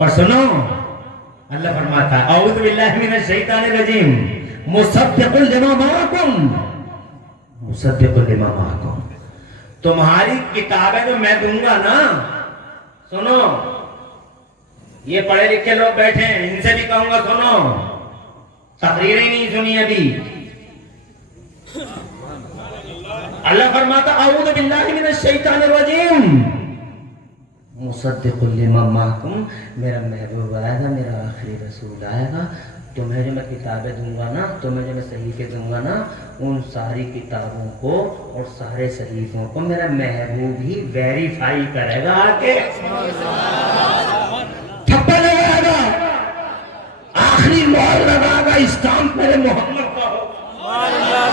और सुनो, अल्लाह फरमाता है औज़ु बिल्लाहि मिनश शैतानिर रजीम मुसद्दिक़ुल लिमा माअकुम, मुसद्दिक़ुल लिमा माअकुम। तुम्हारी किताबें तो मैं दूंगा ना। सुनो, ये पढ़े लिखे लोग बैठे हैं, इनसे भी कहूंगा सुनो, तकरीरें नहीं सुनी अभी। अल्लाह फरमाता औज़ु बिल्लाहि मिनश शैतानिर रजीम मुसद्दिक़ुल लिमा माअकुम, मेरा महबूब आएगा, मेरा आखिरी रसूल आएगा, तुम्हें जो मैं किताबें दूंगा ना, तुम्हें जो मैं सहीफे दूंगा ना, उन सारी किताबों को और सारे सहीफों को मेरा महबूब ही वेरीफाई करेगा, आके थप्पा लगाएगा, आखिरी मोहर लगाएगा, स्टाम्प मेरे मोहम्मद का हो,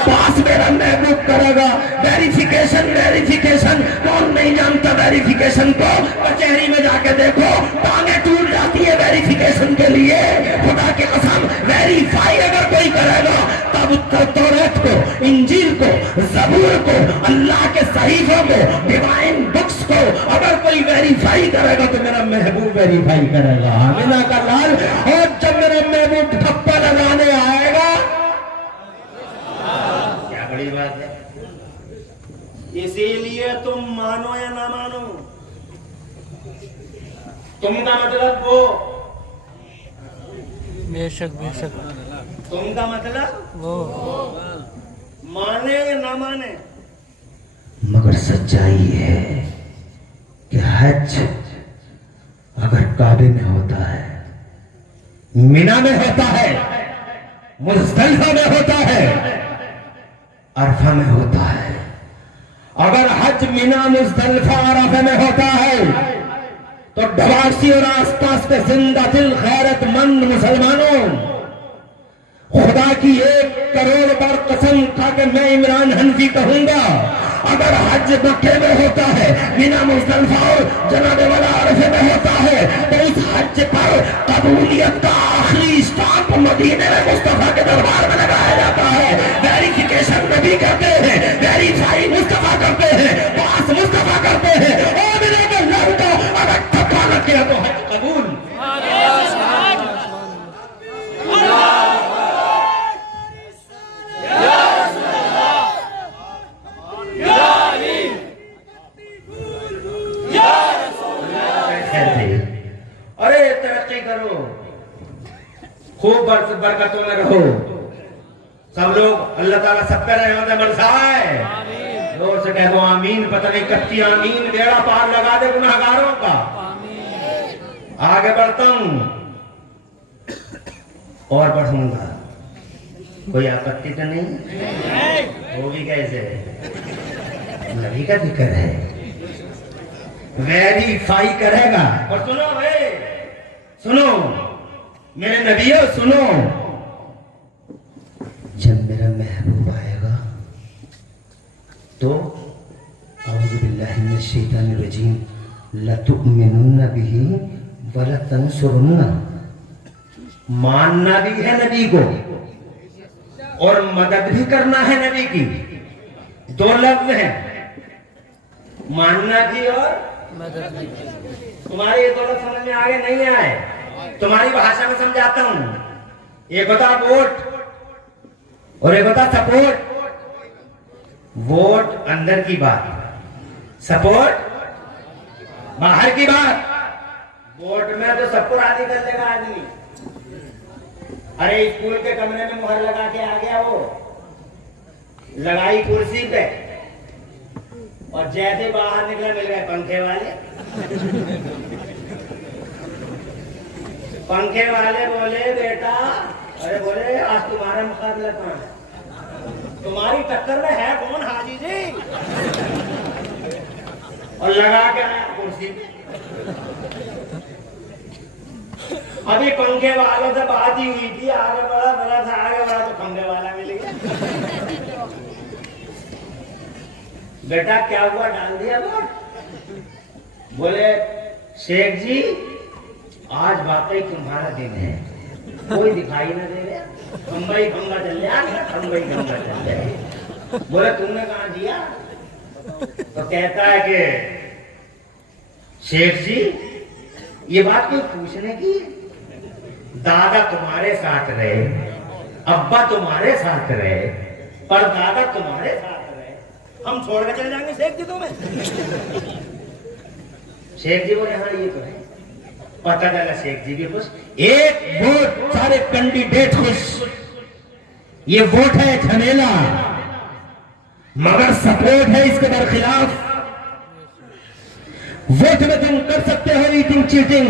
पास मेरा महबूब करेगा। वेरिफिकेशन, वेरिफिकेशन, कौन नहीं जानता वेरिफिकेशन को? कचहरी में जाके देखो, टांगे टूट जाती है वेरिफिकेशन के लिए। खुदा की कसम, वेरीफाई अगर कोई करेगा तब तौरात को, इंजील को, ज़बूर को, अल्लाह के सहीफों को, डिवाइन बुक्स को अगर कोई वेरीफाई करेगा तो मेरा महबूब वेरीफाई करेगा। आमिना का लाल। और जब मेरा महबूब ठप्पा लगाने आएगा, बड़ी बात है। इसीलिए तुम मानो या ना मानो, तुम का मतलब वो, बेशक बेशक, तुम का मतलब वो माने या ना माने, मगर सच्चाई है कि हज अगर काबे में होता है, मिना में होता है, मुज़दलिफा में होता है, अरफा में होता है, अगर हज मिना मुज़दलिफा अरफा में होता है तो डवासी और आसपास के जिंदा दिल गैरतमंद मुसलमानों, खुदा की 1 करोड़ बार कसम खा के मैं इमरान हनफी कहूंगा, अगर हज मक्के में होता है, मिना मुज़दलिफा और जनाबे वाला अरफे में होता है, तो इस हज पर कबूलियत का आखिरी स्टाम्प मदीने में मुस्तफा के दरबार में लगाया जाता है। वेरिफिकेशन नबी करते हैं, वेरीफाई मुस्तफा करते हैं, पास मुस्तफा करते हैं। और मिला के लड़का अगर थप्पा लग गया तो हज कबूल। अरे तरक्की करो, खूब बरकतों में रहो, सब लोग अल्लाह ताला सब पे रहमत बरसाए। जोर से कहो आमीन। पता नहीं कच्ची आमीन बेड़ा पार लगा दे गुनाहगारों का। आगे बढ़ता हूं और बढ़ूंगा, कोई आपत्ति तो नहीं होगी? कैसे? नबी का जिक्र है, वेरीफाई करेगा। और सुनो भाई, सुनो मेरे नबियों, सुनो, जब मेरा महबूब आएगा तो औज़ु बिल्लाहि मिनश शैतानिर रजीम लतुमिनुन्ना बिही वलतंसुरुन्ना, मानना भी है नबी को और मदद भी करना है नबी की। 2 लफ्ज हैं, मानना भी और मदद नहीं। तुम्हारे ये 2 लफ्ज समझ में आगे नहीं आए, तुम्हारी भाषा में समझाता हूं। एक होता वोट और एक होता सपोर्ट। वोट अंदर की बात, सपोर्ट बाहर की बात। वोट में तो सबको राजी कर लेगा आदमी। अरे स्कूल के कमरे में मुहर लगा के आ गया, वो लगाई कुर्सी पे और जैसे बाहर निकले मिल गए पंखे वाले। पंखे वाले बोले बेटा, अरे बोले आज तुम्हारा मुकाबला कहाँ है? तुम्हारी टक्कर में है कौन? हाजी जी। और लगा के आया कुर्सी पे। अभी पंखे वालों से बात ही हुई थी, आगे बढ़ा बड़ा सा, आगे बढ़ा तो पंखे वाला मिल गया। बेटा क्या हुआ? डाल दिया वोट? बोले शेख जी आज वाकई तुम्हारा दिन है, कोई दिखाई न दे रहा, खंबा ही खंबा चल रहा, खंबा ही खंबा चल रहा। बोले तुमने कहा दिया? तो कहता है कि शेख जी ये बात कोई पूछने की? दादा तुम्हारे साथ रहे, अब्बा तुम्हारे साथ रहे, पर दादा तुम्हारे साथ रहे, हम छोड़ के चले जाएंगे शेख जी तुम्हें? शेख जी बोले हाँ ये तो है। पता चला शेख जी भी खुश, एक वोट सारे कैंडिडेट खुश। ये वोट है झमेला, मगर सपोर्ट है इसके बरखिलाफ। वोट में तुम कर सकते हो ईटिंग चीटिंग,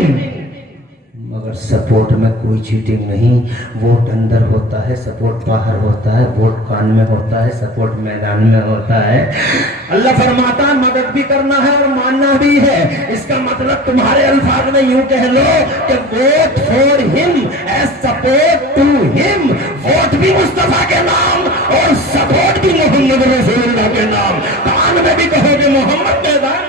मगर सपोर्ट में कोई चीटिंग नहीं। वोट अंदर होता है, सपोर्ट बाहर होता है। वोट कान में होता है, सपोर्ट मैदान में होता है। अल्लाह फरमाता मदद भी करना है और मानना भी है। इसका मतलब तुम्हारे अल्फाज में यूं कह लो कि vote for him as support to him. Vote भी मुस्तफा के नाम और सपोर्ट भी मोहम्मद रसूलुल्लाह के नाम। कान में भी कहोगे मोहम्मद के नाम।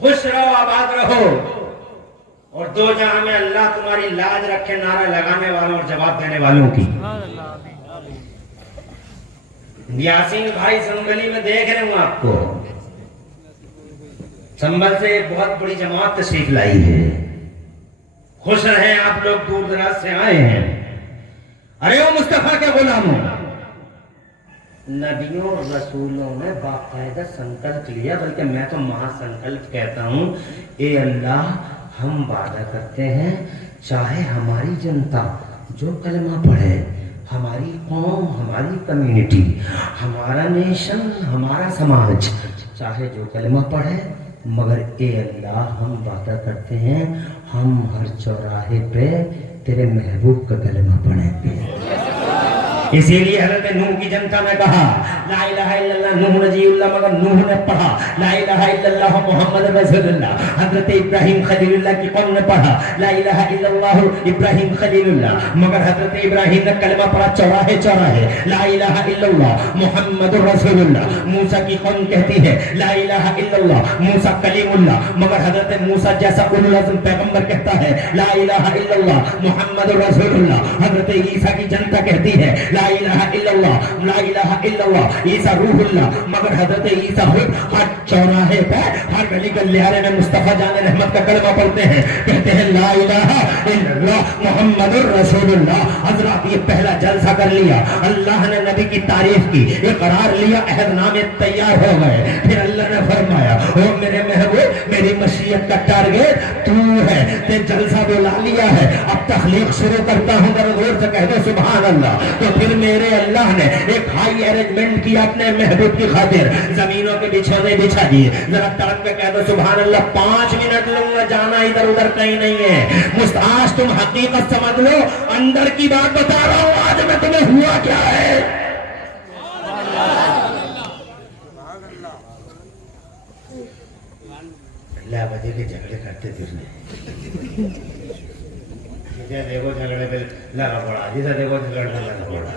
खुश रहो, आबाद रहो और दो जहां में अल्लाह तुम्हारी लाज रखे। नारा लगाने वालों और जवाब देने वालों की। यासीन भाई संभली में देख रहे हूं आपको। संभल से एक बहुत बड़ी जमात तशरीफ लाई है। खुश रहे आप लोग, दूर दराज से आए हैं। अरे ओ मुस्तफा के गुलामों, नबियों और रसूलों ने बाकायदा संकल्प लिया, बल्कि मैं तो महासंकल्प कहता हूं। ए अल्लाह, हम वादा करते हैं चाहे हमारी जनता जो कलमा पढ़े, हमारी कौम, हमारी कम्युनिटी, हमारा नेशन, हमारा समाज, चाहे जो कलमा पढ़े, मगर ए अल्लाह हम वादा करते हैं हम हर चौराहे पे तेरे महबूब का कलमा पढ़ेंगे। इसीलिए हज़रत नूह की जनता ने कहा ला इलाहा इल्लल्लाह नूह नजीउल्लाह, मगर नूह ने पढ़ा ला इलाहा इल्लल्लाह मुहम्मद रसूलुल्लाह। हज़रत इब्राहिम खलीलुल्लाह की कौम ने पढ़ा ला इलाहा इल्लल्लाह इब्राहिम खलीलुल्लाह, मगर हज़रत इब्राहिम ने कलमा पढ़ा चौराहे चौराहे ला इलाहा इल्लल्लाह मुहम्मद रसूलुल्लाह। मूसा की कौम कहती है ला इलाहा इल्लल्लाह मूसा कलीमुल्लाह, मगर हज़रत मूसा जैसा उलुल अज़्म पैगंबर कहता है ला इलाहा इल्लल्लाह मुहम्मद रसूलुल्लाह। हज़रत ईसा की जनता कहती है ला इलाहा इल्लल्लाह ईसा रूहुल्लाह, मगर हजरत ईसा हर चौराहे पे, हर गली गलियारे में मुस्तफा जाने रहमत का कलमा पढ़ते हैं, कहते हैं ला इलाहा इल्लल्लाह मुहम्मदुर रसूलुल्लाह। हजरत ये पहला जलसा कर लिया, अल्लाह ने नबी की तारीफ की, इकरार लिया, अहदनामे तैयार हो गए। फिर अल्लाह ने फरमाया ओ मेरे महबूब, मेरी मशीयत का टारगेट तू है, ते जलसा बुला लिया है, अब तखलीक शुरू करता हूं, जरा जोर से कह दो सुभान अल्लाह। तो फिर मेरे अल्लाह ने एक हाई अरेंजमेंट किया अपने महबूब की खातिर, जमीनों के बिछौने बिछा दिए। जरा तड़प के कह दो सुभान अल्लाह। 5 मिनट लूंगा, जाना इधर उधर कहीं नहीं है। आज तुम हकीकत समझ लो, अंदर की बात बता रहा हूं, आज में तुम्हें हुआ क्या है। अल्लाह बजे के झगड़े करते थे, देखो झगड़े पे लगा पड़ा, जिसे देखो झगड़े पे लगा पड़ा।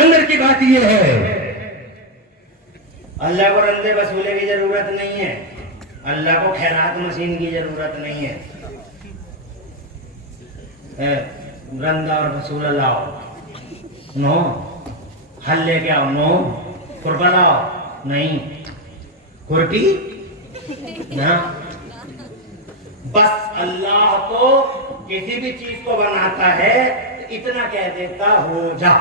अंदर की बात यह है, अल्लाह को रंदे वसूले की जरूरत नहीं है, अल्लाह को खैरात मशीन की जरूरत नहीं है। रंदा और वसूला लाओ, नो। हल लेके आओ, नो। खुरपा लाओ, नहीं। खुरपी ना। बस अल्लाह तो किसी भी चीज को बनाता है, इतना कह देता हो जा,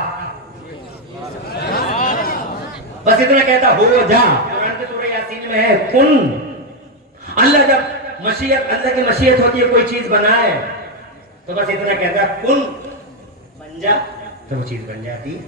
बस इतना कहता हो जा। कुरान के सूरह यासीन में है कुन। अल्लाह जब मशीयत, अल्लाह की मशीयत होती है कोई चीज बनाए, तो बस इतना कहता है कुन, बन जा, तो वो चीज बन जाती है।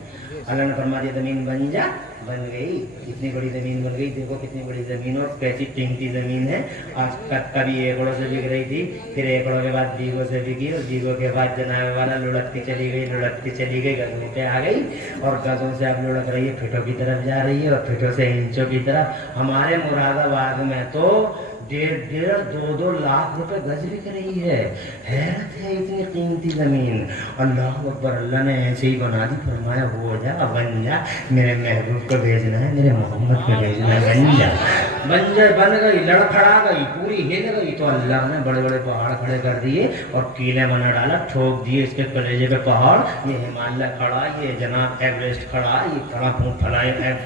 अल्लाह ने फरमा दिया जमीन बन जा, बन गई। कितनी बड़ी जमीन बन गई, देखो कितनी बड़ी जमीन और कैसी टिंकी जमीन है। आज कभी एकड़ों से बिक रही थी, फिर एकड़ों के बाद बीघों से बिकी, और बीघों के बाद जनावे वाला लुढ़कती चली गई, लुढ़कती चली गई, गजों पे आ गई, और गजों से अब लुढ़क रही है, फिटों की तरफ जा रही है, और फिटों से इंचों की तरफ। हमारे मुरादाबाद में तो 1.5 2 लाख रुपए गज बिक रही है। हैरत है इतनी कीमती जमीन। अल्लाह अकबर, अल्लाह ने ऐसे ही बना दी, फरमाया हो जा, बन जा, मेरे महबूब को भेजना है, मेरे मोहम्मद को भेजना है, बन जा। बन गई, लड़खड़ा गई, पूरी हिल गई। तो अल्लाह ने बड़े बड़े पहाड़ खड़े कर दिए और कीले बना डाला, ठोक दिए इसके कलेजे पे पहाड़। ये हिमालय खड़ा, ये जनाब एवरेस्ट खड़ा, ये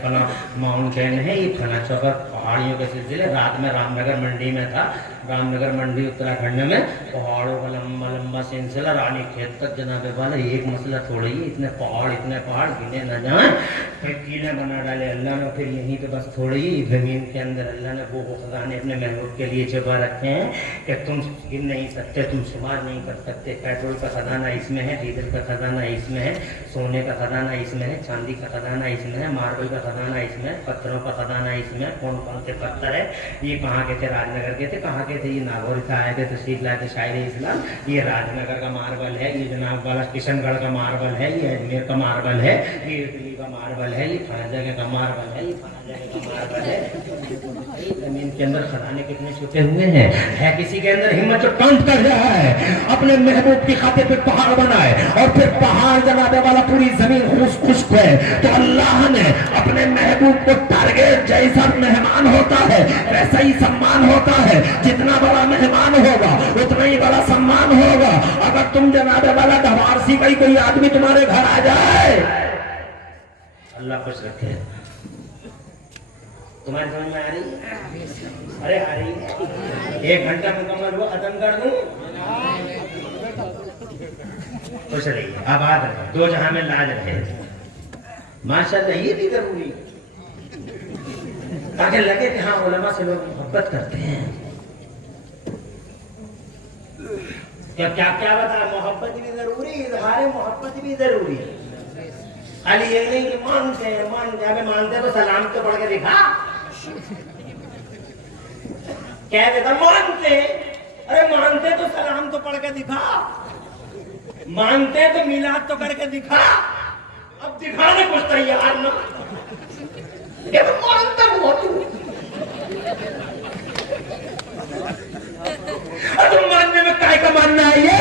फला माउंटेन है, ये फला चौका पहाड़ियों के सिलसिले। रात में रामनगर मंडी में था, रामनगर मंडी उत्तराखंड में, पहाड़ों का लंबा लंबा सिलसिला, रानी खेत तक जनाबे वाला। एक मसला थोड़ा ही, इतने पहाड़ गिने न जाए। फिर कीले बना डाले अल्लाह ने। फिर यहीं पे बस थोड़ी ही जमीन के अंदर अल्लाह ने वो खजाने अपने महबूब के लिए छुपा रखे हैं कि तुम गिन नहीं सकते, तुम शुमार नहीं कर सकते। पेट्रोल का खजाना इसमें है, डीजल का खजाना इसमें है, सोने का खजाना इसमें है, चांदी का खजाना इसमें है, मार्बल का खजाना इसमें है, पत्थरों का खजाना इसमें है। कौन कौन से पत्थर है, ये कहाँ के थे, राजनगर के थे, कहाँ के थे, ये नागौर से आए थे तशरीफ लाए थे शायर इस्लाम। ये राजनगर का मार्बल है, ये जनाब वाला किशनगढ़ का मार्बल है, ये अजमेर का मार्बल है, ये इटली का मार्बल है, ये फला जगह का मार्बल है, ये फला जगह का मार्बल है। जमीन के अंदर खजाने कितने छुपे हुए हैं। है किसी के अंदर हिम्मत जो कांट कर रहा है अपने महबूब की खातिर पे पहाड़ बनाए, और फिर पहाड़ जनाबे वाला पूरी जमीन खुश्क है। तो अल्लाह ने अपने महबूब को टारगेट, जैसा मेहमान होता है वैसा ही सम्मान होता है। जितना बड़ा मेहमान होगा उतना ही बड़ा सम्मान होगा। अगर तुम जनाबे वाला ढवारसी का ही कोई आदमी तुम्हारे घर आ जाए, अल्लाह खुश रखे। तुम्हारी समझ में आ रही है? अरे आ रही है। 1 घंटा मुकम्मल हुआ, खत्म कर दूं। खुश रहिए, आबाद रहे, दो जहां में लाज रहे। माशाअल्लाह, ये भी जरूरी ताकि लगे कि हाँ उलमा से लोग मोहब्बत करते हैं। क्या क्या क्या बता, मोहब्बत भी जरूरी, इजहार मोहब्बत भी जरूरी है। खाली ये नहीं कि मानते हैं, मानते तो सलाम तो पढ़ के दिखा। कह देता मानते, अरे मानते तो सलाम तो पढ़ के दिखा, मानते तो मिलाद तो करके दिखा। अब दिखाने कुछ तैयार ना, ये तो मानता हुआ तू। तुम मानने में काय का मानना है ये?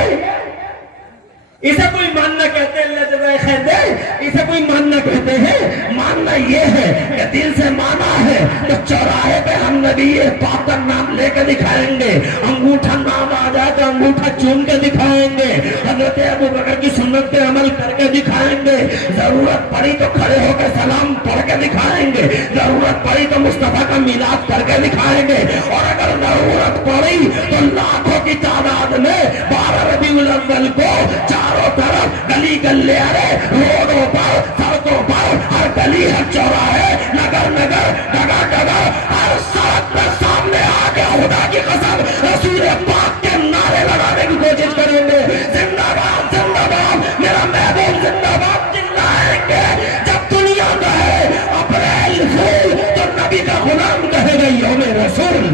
इसे कोई मानना कहते हैं, अल्लाह जज़ाए खैर दे, इसे कोई मानना कहते हैं। मानना ये है कि दिल से माना है तो चौराहे पे हम नबी पाक का नाम लेकर दिखाएंगे। अंगूठा नाम आ जाए तो अंगूठा चूम के दिखाएंगे। हजरत अबू बकर की सुन्नत पे अमल करके दिखाएंगे। जरूरत पड़ी तो खड़े होकर सलाम पढ़ के दिखाएंगे। जरूरत पड़ी तो मुस्तफा का मिलाद करके दिखाएंगे। और अगर जरूरत पड़ी तो लाखों की तादाद में 12 रबीउल अव्वल को चारों तरफ गली गल्ले, अरे रोडों पर, सड़कों पर, हर गली, हर चौराहे, नगर नगर, जगह जगह, हर सड़क पर सामने आके खुदा की कसम रसूल पाक के नारे लगाने की कोशिश करेंगे। जिंदाबाद जिंदाबाद, मेरा महबूब जिंदाबाद चिल्लाएंगे। जब दुनिया कहे अप्रैल फूल तो नबी का गुलाम कहेगा यौम रसूल।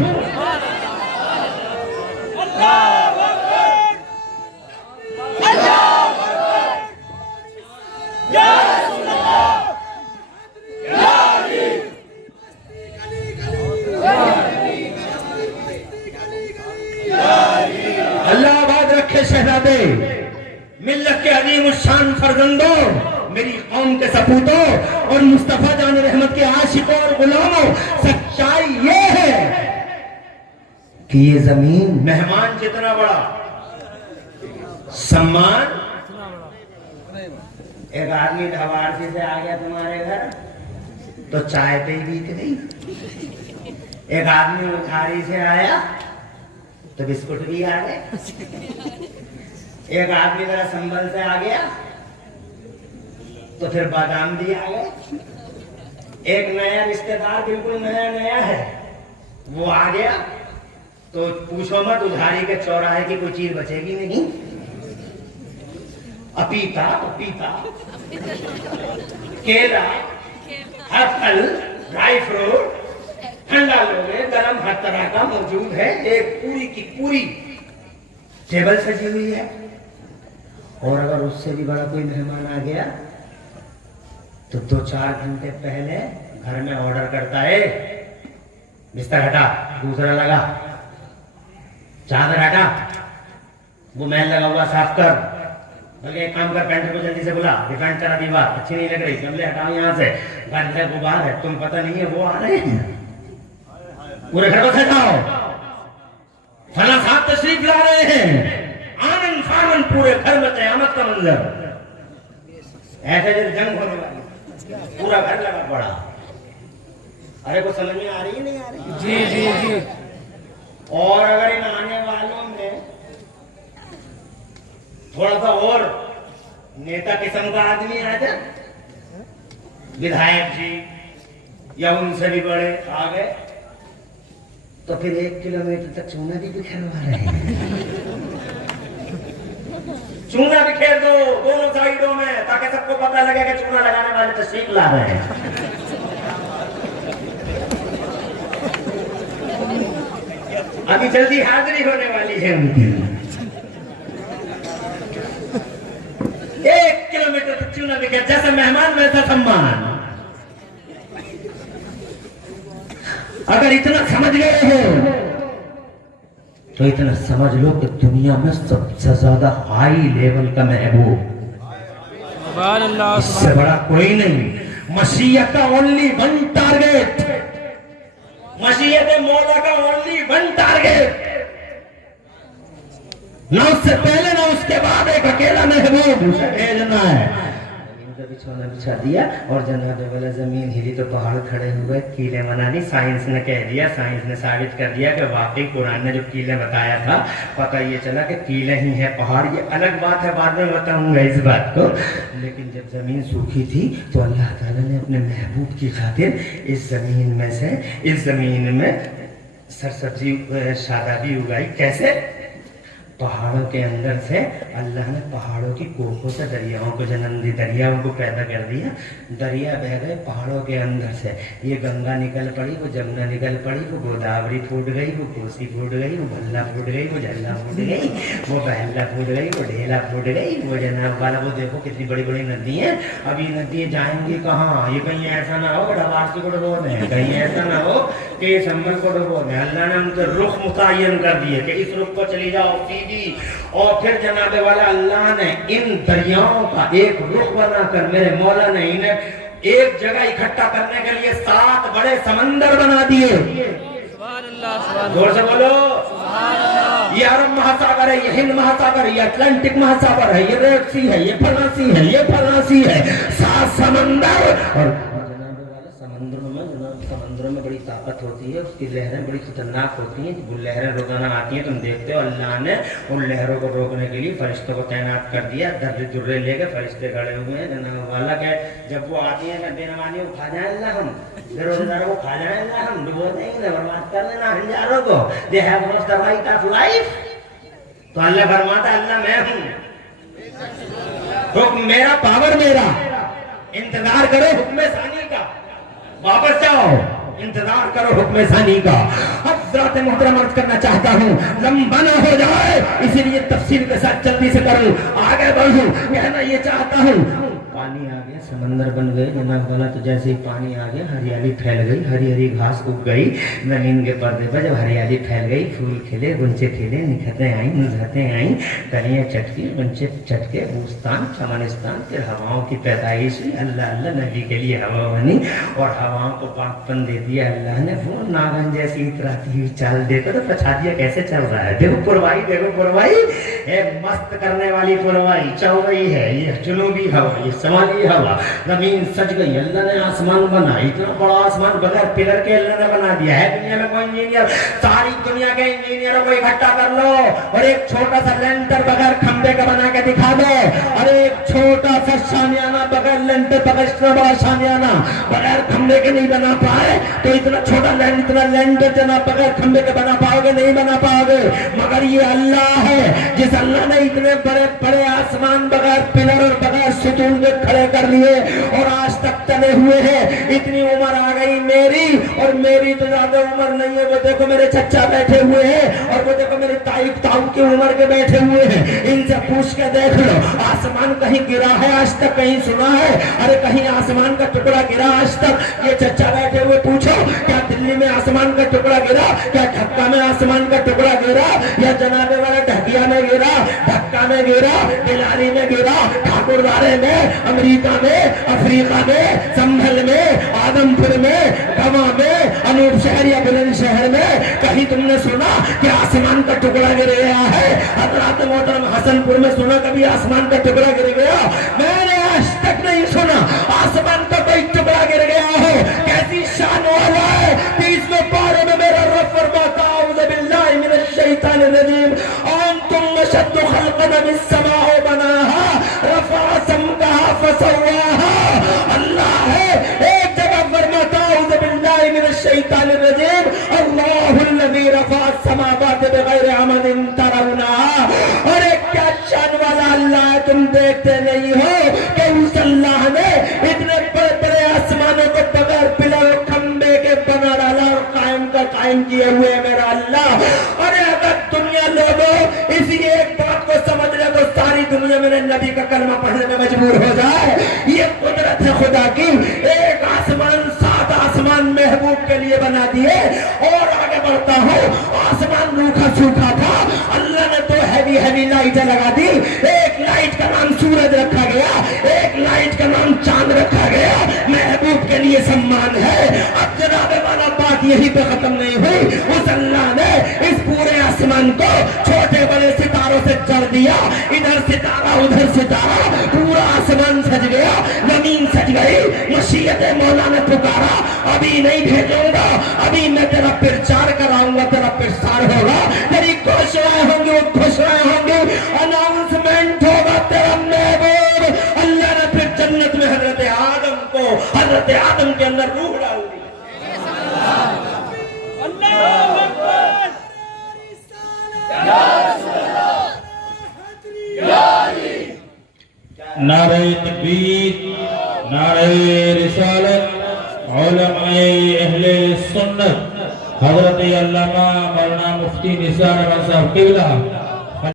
अल्लाह आबाद रखे शहजादे, मिल्लत के अजीम शान फर्जंदों, मेरी कौम के सपूतों और मुस्तफा जान रहमत के आशिकों और गुलामों, सच्चाई ये है कि ये जमीन मेहमान जितना बड़ा सम्मान। एक आदमी ढवारसी से आ गया तुम्हारे घर तो चाय पे ही बीत गई। एक आदमी उखारी से आया तो बिस्कुट भी आ गए। एक आदमी जरा संभल से आ गया तो फिर बादाम भी आ गए। एक नया रिश्तेदार बिल्कुल नया नया है वो आ गया तो पूछो मत, उधारी के चौराहे की कोई चीज बचेगी नहीं। अपीता पपीता, केला, हर फल, ड्राई फ्रूट, ठंडा लोगे, गरम हर तरह का मौजूद है। एक पूरी की पूरी टेबल सजी हुई है। और अगर उससे भी बड़ा कोई मेहमान आ गया तो 2-4 घंटे पहले घर में ऑर्डर करता है, बिस्तर हटा, दूसरा लगा, चादर हटा, वो मैल लगा हुआ साफ कर। बल्कि एक काम कर, पेंटर को जल्दी से बुला, डिफेंड करा दीवार अच्छी नहीं लग रही, गमले हटाओ यहाँ से, घर में गुबार है, तुम पता नहीं है वो आ रहे हैं, पूरे घर को सजाओ, फला साहब तशरीफ ला रहे हैं, आनंद फानन पूरे घर में कयामत का मंजर, ऐसे जैसे जंग होने वाली, पूरा घर लगा पड़ा। अरे को समझ में आ रही है नहीं आ रही? जी जी जी। और अगर इन आने वालों में थोड़ा सा और नेता किस्म का आदमी आ जाए, विधायक जी या उनसे भी बड़े आ गए, तो फिर 1 किलोमीटर तक चूना भी बिखेरवा रहे हैं। चूना बिखेर दो दोनों साइडों में, ताकि सबको पता लगे कि चूना लगाने वाले तशरीफ ला रहे हैं। अभी जल्दी हाजिरी होने वाली है उनकी। 1 किलोमीटर तक चूना बिखेर, जैसे मेहमान वैसा सम्मान। अगर इतना समझ गए हो तो इतना समझ लो कि दुनिया में सबसे ज्यादा हाई लेवल का महबूब, इससे बड़ा कोई नहीं। मसीहत का ओनली वन टारगेट, मसीहत मौला का ओनली वन टारगेट, ना उससे पहले ना उसके बाद एक अकेला महबूब उसे भेजना है। बिछौना बिछा दिया और जनाबे वाला जमीन हिली तो पहाड़ खड़े हुए, कीले बना दी। साइंस ने कह दिया, साइंस ने साबित कर दिया कि वाकई कुरान ने जो कीले बताया था, पता ये चला कि कीले ही है, पहाड़ ये अलग बात है, बाद में बताऊंगा इस बात को। लेकिन जब जमीन सूखी थी तो अल्लाह ताला ने अपने महबूब की खातिर इस जमीन में से, इस जमीन में सरसब्जी शादाबी उगाई। कैसे? पहाड़ों के अंदर से अल्लाह ने पहाड़ों की कोखों से दरियाओं को जन्म दी, दरियाओं को पैदा कर दिया। दरिया बह गए पहाड़ों के अंदर से, ये गंगा निकल पड़ी, वो जमुना निकल पड़ी, वो गोदावरी फूट गई, वो कोसी फूट गई, वो भल्ला फूट गई, वो झल्ला फूट गई, वो बहला फूट गई, वो ढेला फूट गई, वो जनाब वाला वो देखो कितनी बड़ी बड़ी नदी है। अब ये नदियाँ जाएंगी कहाँ? ये कहीं ऐसा ना हो डबारसी को डुबो दें, कहीं ऐसा ना हो कि संभल को डुबो दें। अल्लाह ने उनके रुख मुतय्यन कर दिए कि इस रुख को चली जाओ सीधी। और फिर जनाबे वाला अल्लाह ने इन दरियाओं का एक रुख बनाकर, मेरे मौला ने इन्हें एक जगह इकट्ठा करने के लिए 7 बड़े समंदर बना दिए। जोर से बोलो, ये अरब महासागर है, ये हिंद महासागर है, ये अटलांटिक महासागर है, ये रेड सी है, ये फलासी है, ये फलासी है, 7 समंदर। और समंदरों में बड़ी ताकत होती है, उसकी लहरें बड़ी खतरनाक होती हैं। वो लहरें रोजाना आती हैं, तुम देखते हो। अल्लाह ने उन लहरों को रोकने के लिए फरिश्तों को तैनात कर दिया, दर्रे दुर्रे लेके फरिश्ते खड़े हुए हैं। जनाब वाला क्या, जब वो आती है नबी नमानी वो खा जाए अल्लाह, हम बेरोजगारों को खा जाए अल्लाह, हम डुबो देंगे, बर्बाद कर देना हजारों को। They have lost the right of life. तो अल्लाह फरमाता अल्लाह मैं हूं, हुक्म मेरा, पावर मेरा। इंतजार करो हुक्म सानी का, वापस जाओ, इंतजार करो हुक्म सानी का। हज़रत मोहतरम अर्ज करना चाहता हूँ, लंबा ना हो जाए, इसीलिए तफसील के साथ जल्दी से करूँ, आगे बढ़ूं। कहना ये चाहता हूँ, पानी आ गया, समंदर बन गए जनाब वाला। तो जैसे ही पानी आ गया, हरियाली फैल गई, हरी हरी घास उग गई जमीन के पर्दे पर। जब हरियाली फैल गई, फूल खिले, गुंचे खिले, निखतें आई, नुजहतें आई, कलियां चटकी, गुंचे चटके, बूस्तान, चमनिस्तान। फिर हवाओं की पैदाइश हुई। अल्लाह अल्लाह नबी के लिए हवा बनी और हवाओं को पाकपन दे दिया अल्लाह ने। वो नागन जैसी इतराती हुई चाल देखो तो पछा दिया कैसे चल रहा है। देखो पुरवाई, देखो पुरवाई, मस्त करने वाली पुरवाई चल रही है। ये जुनूबी हवा, ये समाली हवा। जमीन सज गई, अल्लाह ने आसमान बना, इतना बड़ा आसमान बगैर पिलर के अल्लाह ने बना दिया है। दुनिया में कोई इंजीनियर, सारी दुनिया के इंजीनियरों को इकट्ठा कर लो और एक छोटा सा लेंटर बगैर खंबे का बना के दिखा दो। और एक छोटा सा शामियाना बगैर लेंटर, इतना बड़ा शामियाना बगैर खंबे के नहीं बना पाए तो इतना छोटा इतना लेंटर जनाब बगैर खंबे के बना पाओगे? नहीं बना पाओगे। मगर ये अल्लाह है जिस अल्लाह ने इतने बड़े बड़े आसमान बगैर पिलर और बगैर सुतून के खड़े कर लिए और आज तक तले हुए हैं। इतनी उम्र आ गई मेरी, और मेरी तो ज्यादा उम्र नहीं है। वो देखो मेरे चचा बैठे हुए हैं और वो देखो मेरे ताई ताऊ की उम्र के बैठे हुए हैं। इनसे पूछ के देख लो, आसमान कहीं गिरा है आज तक? कहीं सुना है? अरे कहीं आसमान का टुकड़ा गिरा आज तक? ये चचा बैठे हुए पूछो, क्या दिल्ली में आसमान का टुकड़ा गिरा? क्या ढक्का में आसमान का टुकड़ा गिरा? या गिरा, बिलारी में गिरा, ठाकुरदारे में, अमेरिका में, अफ्रीका में, संभल में, आदमपुर में, गवा में, अनूप शहर या बुलंदशहर में कहीं तुमने सुना कि आसमान का टुकड़ा गिर गया है? हजरत मोहतरम हसनपुर में सुना कभी आसमान का टुकड़ा गिर गया? मैंने आज तक नहीं सुना आसमान का कोई टुकड़ा गिर गया हो। कैसी शान वाला है कि इसमें पारे में मेरा रब फरमाता औज़ु बिल्लाहि मिनश शैतानिर रजीम अंतुम अशद्दु खल्क़न मिस्समाओ बनाहा रफ़ा समकाहा फसव्वाहा। अल्लाह है एक जगह फरमाता औज़ु बिल्लाहि मिनश शैतानिर रजीम अल्लाहुल्लज़ी रफ़ा अस्समावाति बिग़ैरि अमदिन तरौनहा। अरे क्या शान वाला अल्लाह है, तुम देखते नहीं हो कि उस अल्लाह ने इतने बड़े बड़े आसमानों को बगैर पिलर खंबे के बना डाला और कायम का कायम किए हुए मेरा अल्लाह। अरे अगर दुनिया लोगों इसी एक बात को समझ ले तो सारी दुनिया मेरे नबी का कलमा पढ़ने में मजबूर हो जाए। ये कुदरत है खुदा की। एक आसमान 7 आसमान महबूब के लिए बना दिए। और आगे बढ़ता हो, आसमान रूखा सूखा था, अल्लाह ने तो हैवी हैवी लाइटें लगा दी। एक लाइट का नाम सूरज रखा गया, एक लाइट का नाम चांद रखा गया। महबूब के लिए सम्मान है। अब जनाबे वाला बात यही पे खत्म नहीं हुई। उस अल्लाह ने इस पूरे आसमान को छोटे बड़े सितारों से जड़ दिया। इधर सितारा उधर सितारा, पूरा आसमान सज गया, जमीन सज गई। मशीयत मौला ने पुकारा, अभी नहीं भेजूंगा, अभी मैं तेरा प्रचार कराऊंगा, तेरा प्रसार होगा, तेरी घोषणाएं होंगी, वो घोषणाएं होंगी, अनाउंसमेंट होगा तेरा महबूब। अल्लाह ने फिर जन्नत में हजरत आदम के अंदर रूह डाल दी। नारे तकबीर, नारे रिसालत, उलमाए अहले सुन्नत हजरत अल्लामा मौलाना मुफ्ती निसार अहमद साहब क़िबला